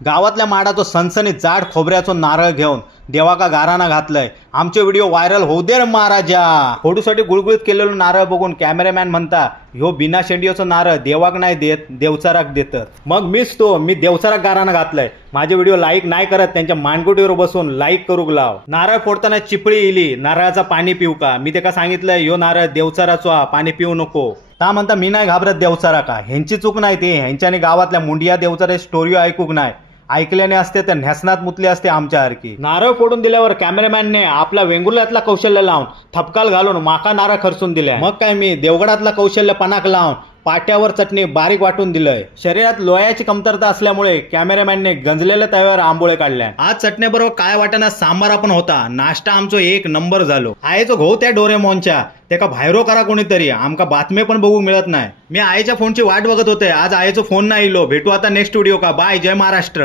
गावातल्या माडाचो सनसनीत जाड खोबऱ्याचो नारळ घेऊन देवाका गाराना घातलंय. आमचे व्हिडिओ व्हायरल होऊ दे रे महाराजा. फोटोसाठी गुळगुळीत केलेलो नारळ बघून कॅमेरामॅन म्हणता ह्यो बिना शेंडीचा नारळ देवाक नाही देत, देवचाराक देतात. मग मी देवचाराक गाराना घातलंय. माझे व्हिडिओ लाईक नाही करत त्यांच्या मानगुटीवर बसून लाईक करूक लाव. नारळ फोडताना चिपळी इली, नारळाचा पाणी पिऊ का? मी त्याका सांगितलंय ह्यो नारळ देवचाराचो हा, पाणी पिऊ नको. ता म्हणता मी नाही घाबरत देवचारा का. ह्यांची चूक नाही ती, ह्यांच्यानी गावातल्या मुंडिया देवचारे स्टोरी ऐकूक नाही. ऐकल्याने असते तर न्यासनात मुतली असते आमच्यासारखी. नारळ फोडून दिल्यावर कॅमेरामॅनने आपला वेंगुर्ल्यातला कौशल्य लावून थपकाल घालून माका नारळ खर्चून दिलाय. मग काय मी देवगडातला कौशल्य पणाक लावून पाट्यावर चटणी बारीक वाटून दिलंय. शरीरात लोह्याची कमतरता असल्यामुळे कॅमेरामॅनने गंजलेल्या तव्यावर आंबोळे काढल्या. आज चटणीबरोबर काय वाटेना सांबार पण होता. नाश्ता आमचो एक नंबर झालो. आयचो घो त्या डोरेमॉनच्या त्याका बाहेरो करा कोणीतरी, आमका बातम्या पण बघू मिळत नाही. मी आईच्या फोनची वाट बघत होते. आज आईचा फोन नाही इलो. भेटू आता नेक्स्ट व्हिडिओ का. बाय. जय महाराष्ट्र.